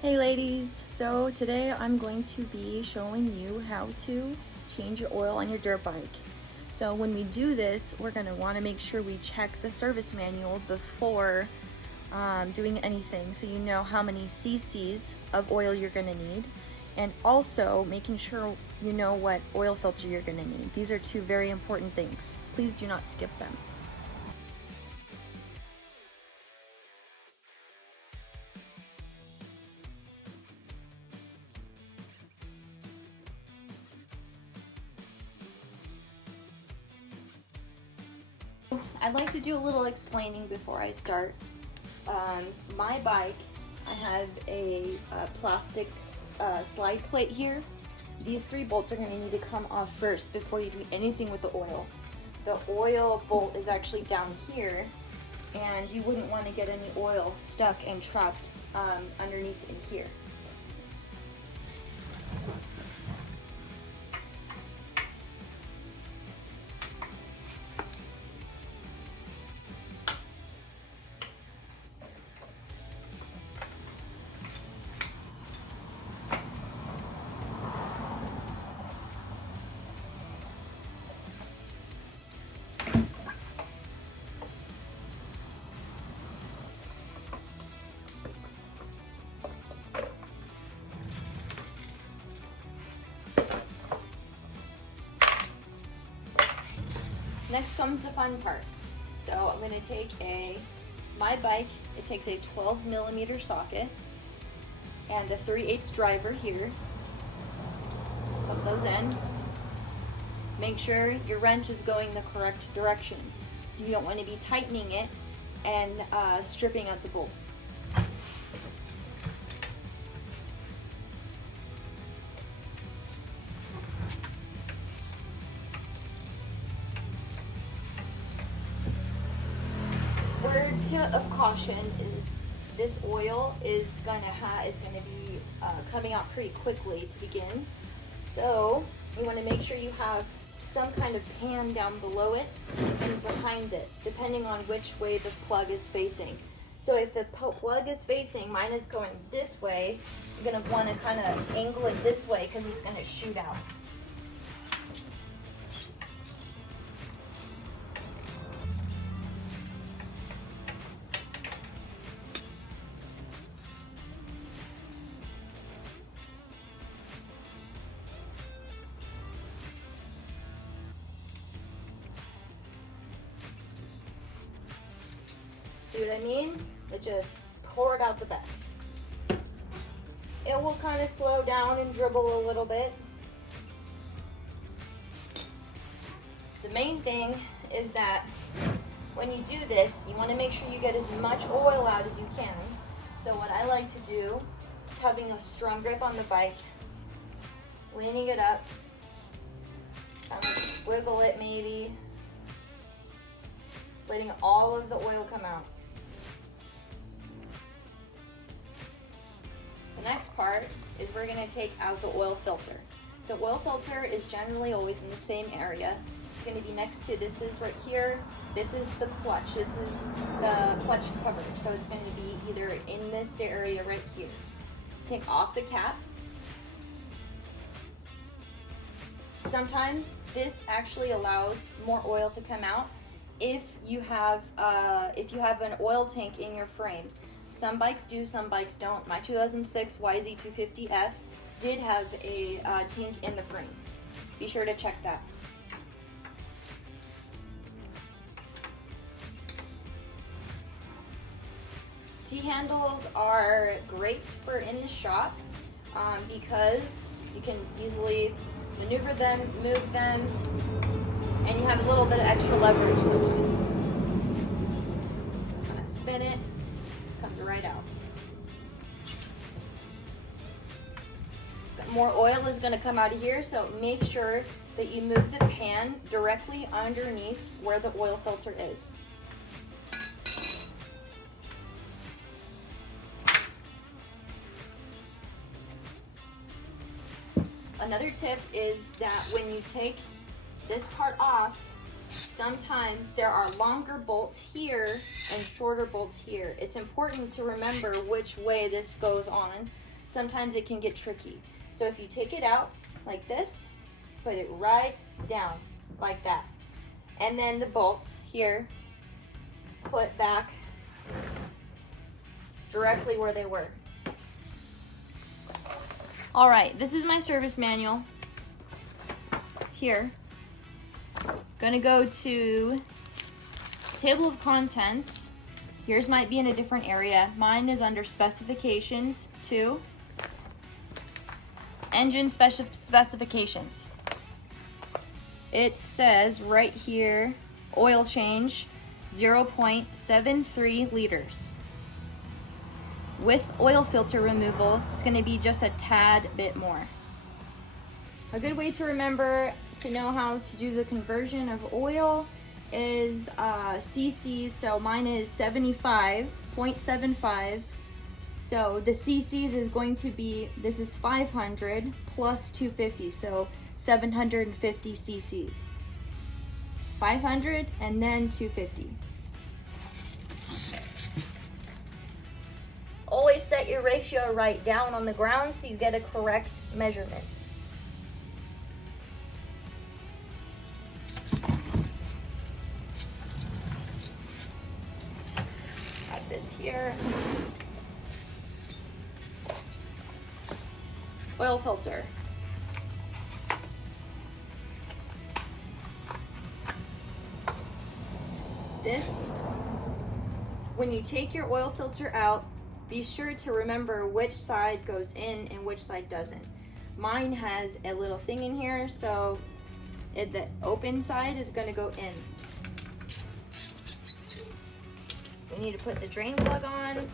Hey ladies, so today I'm going to be showing you how to change your oil on your dirt bike. So when we do this, we're going to want to make sure we check the service manual before doing anything, so you know how many cc's of oil you're going to need, and also making sure you know what oil filter you're going to need. These are two very important things. Please do not skip them. I'd like to do a little explaining before I start. My bike, I have a plastic slide plate here. These three bolts are going to need to come off first before you do anything with the oil. The oil bolt is actually down here, and you wouldn't want to get any oil stuck and trapped underneath in here. Next comes the fun part. So I'm going to take my bike, it takes a 12mm socket and a 3/8 driver here. Plug those in. Make sure your wrench is going the correct direction. You don't want to be tightening it and stripping out the bolt. Word of caution is this oil is going to be coming out pretty quickly to begin. So you want to make sure you have some kind of pan down below it and behind it, depending on which way the plug is facing. So if the plug is facing, mine is going this way, you're going to want to kind of angle it this way because it's going to shoot out. See what I mean? It just poured out the back. It will kind of slow down and dribble a little bit. The main thing is that when you do this, you want to make sure you get as much oil out as you can. So what I like to do is having a strong grip on the bike, leaning it up, kind of wiggle it maybe, letting all of the oil come out. The next part is we're going to take out the oil filter. The oil filter is generally always in the same area. It's going to be next to, this is right here, this is the clutch, this is the clutch cover. So it's going to be either in this area right here. Take off the cap. Sometimes this actually allows more oil to come out if you have an oil tank in your frame. Some bikes do, some bikes don't. My 2006 YZ250F did have a tank in the frame. Be sure to check that. T-handles are great for in the shop because you can easily maneuver them, move them, and you have a little bit of extra leverage sometimes. I'm gonna spin it, comes right out. More oil is gonna come out of here, so make sure that you move the pan directly underneath where the oil filter is. Another tip is that when you take this part off, sometimes there are longer bolts here and shorter bolts here. It's important to remember which way this goes on sometimes it can get tricky. So if you take it out like this, put it right down like that. And then the bolts here, put back directly where they were. All right, this is my service manual. Here, gonna go to table of contents. Yours might be in a different area. Mine is under specifications 2, engine specifications. It says right here, oil change 0.73 liters. With oil filter removal, it's gonna be just a tad bit more. A good way to remember to know how to do the conversion of oil is cc's. So mine is 75.75. So the cc's is going to be, this is 500 plus 250, so 750 cc's. 500 and then 250. Always set your ratio right down on the ground so you get a correct measurement. Got this here. Oil filter. This, when you take your oil filter out, be sure to remember which side goes in and which side doesn't. Mine has a little thing in here, so the open side is going to go in. We need to put the drain plug on. Here.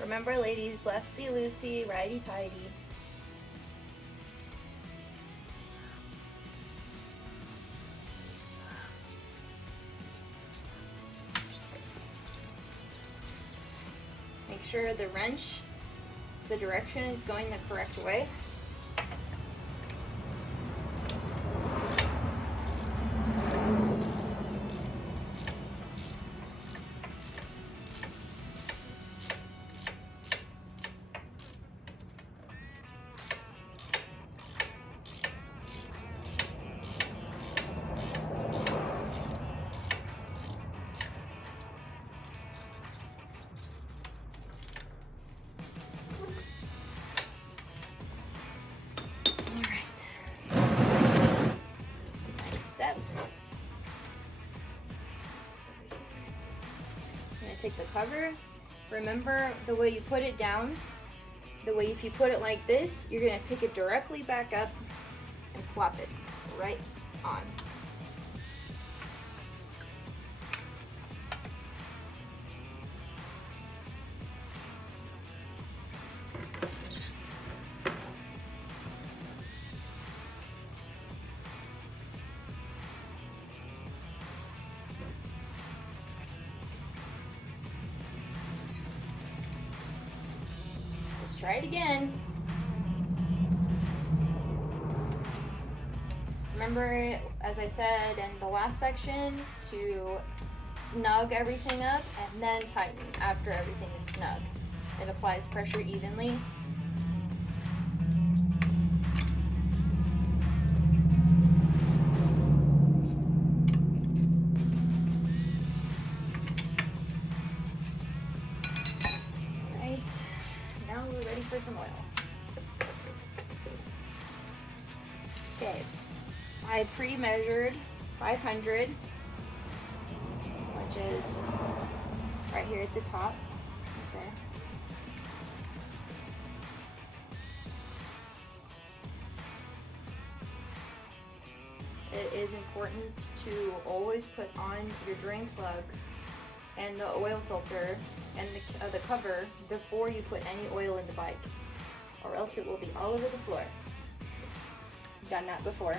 Remember, ladies, lefty-loosey, righty-tighty. Make sure the wrench, the direction is going the correct way. Take the cover. Remember the way you put it down, the way if you put it like this, you're gonna pick it directly back up and plop it right on. Try it again. Remember, as I said in the last section, to snug everything up and then tighten after everything is snug. It applies pressure evenly. For some oil. Okay, I pre-measured 500, which is right here at the top. Okay. It is important to always put on your drain plug and the oil filter and the cover before you put any oil in the bike, or else it will be all over the floor. Done that before.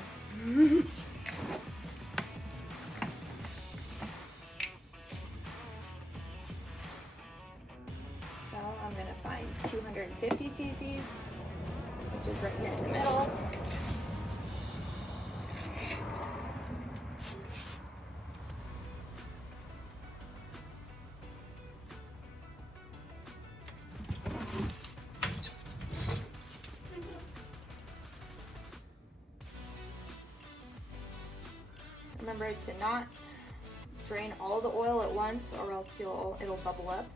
So I'm gonna find 250 cc's. which is right here in the middle. Remember to not drain all the oil at once or else it'll bubble up.